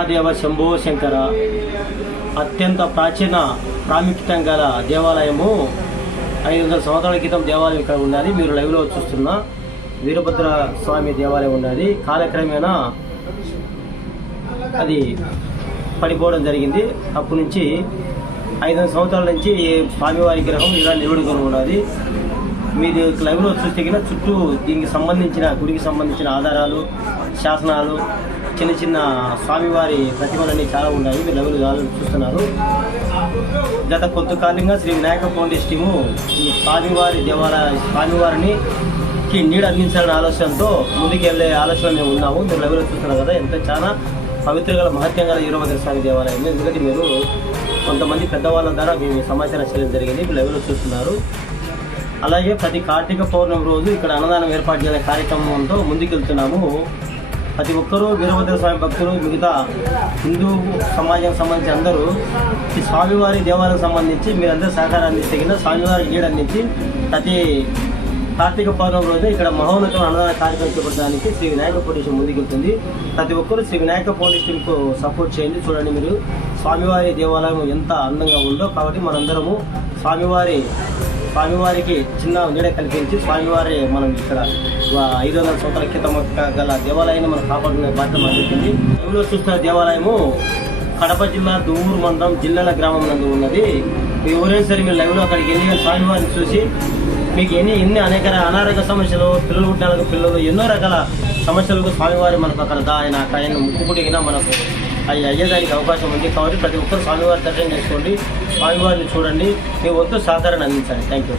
మహాదేవ శంభో శంకర. అత్యంత ప్రాచీన ప్రాముఖ్యత గల దేవాలయము. ఐదు వందల సంవత్సరాల క్రితం దేవాలయం ఇక్కడ ఉన్నది. మీరు లైవ్లో చూస్తున్న వీరభద్ర స్వామి దేవాలయం ఉన్నది. కాలక్రమేణా అది పడిపోవడం జరిగింది. అప్పటి నుంచి ఐదు వందల సంవత్సరాల నుంచి స్వామివారి విగ్రహం ఇలా నిలబడుకొని ఉన్నది. మీరు లైవ్లో చూస్తే కింద చుట్టూ దీనికి సంబంధించిన గుడికి సంబంధించిన ఆధారాలు శాసనాలు చిన్న చిన్న స్వామివారి ప్రతిమలన్నీ చాలా ఉన్నాయి. మీరు లైవ్లో చాలా చూస్తున్నారు. గత కొంతకాలంగా శ్రీ వినాయక ఫౌండేషన్ ఈ స్వామివారి దేవాలయ స్వామివారిని కి నీడ అందించాలనే ఆలోచనతో ముందుకు వెళ్ళే ఆలోచన మేము ఉన్నాము. మీరు లైవ్లో చూస్తున్నారు కదా ఎంత చాలా పవిత్ర గల మహత్యం గల వీరభద్ర స్వామి దేవాలయం. ఎందుకంటే మీరు కొంతమంది పెద్దవాళ్ళ ద్వారా మేము సమాచారం చేయడం జరిగింది. మీరు లైవ్లో చూస్తున్నారు? అలాగే ప్రతి కార్తీక పౌర్ణమి రోజు ఇక్కడ అన్నదానం ఏర్పాటు చేసే కార్యక్రమంతో ముందుకెళ్తున్నాము. ప్రతి ఒక్కరూ వీరభద్ర స్వామి భక్తులు మిగతా హిందూ సమాజం సంబంధించి అందరూ ఈ స్వామివారి దేవాలయం సంబంధించి మీరందరూ సహకారం అందిస్తే కింద స్వామివారి నీడ అందించి ప్రతి కార్తీక పౌర్ణమి రోజు ఇక్కడ మహోన్నతం అన్నదాన కార్యక్రమం చేపట్టడానికి శ్రీ వినాయక ఫౌండేషన్ ముందుకెళ్తుంది. ప్రతి ఒక్కరూ శ్రీ వినాయక ఫౌండేషన్కు సపోర్ట్ చేయండి. చూడండి మీరు స్వామివారి దేవాలయం ఎంత అందంగా ఉందో. కాబట్టి మనందరము స్వామివారి స్వామివారికి చిన్న నీడ కల్పించి స్వామివారి మనం ఇక్కడ ఐదు వందల సంవత్సరాల క్రితం గల దేవాలయాన్ని మనం కాపాడుకునే బాధ్యత అందించింది చెప్పింది చూస్తున్న దేవాలయము కడప జిల్లా దువ్వూరు మండలం జిల్లాల గ్రామం నందు ఉన్నది. మీ ఎవరైనా సరే మీరు లైవ్లో అక్కడికి వెళ్ళి స్వామివారిని చూసి మీకు ఎన్ని ఎన్ని అనేక అనారోగ్య సమస్యలు పిల్లలు పుట్టిన పిల్లలు ఎన్నో రకాల సమస్యలకు స్వామివారి మనకు అక్కడ దా ఆయన ఆయన పుట్టిన మనకు అవి అయ్యేదానికి అవకాశం ఉంది కాబట్టి ప్రతి ఒక్కరు స్వామివారి దర్శనం చేసుకోండి. స్వామివారిని చూడండి. మీ వంతు సహకారాన్ని అందించాలి. Thank you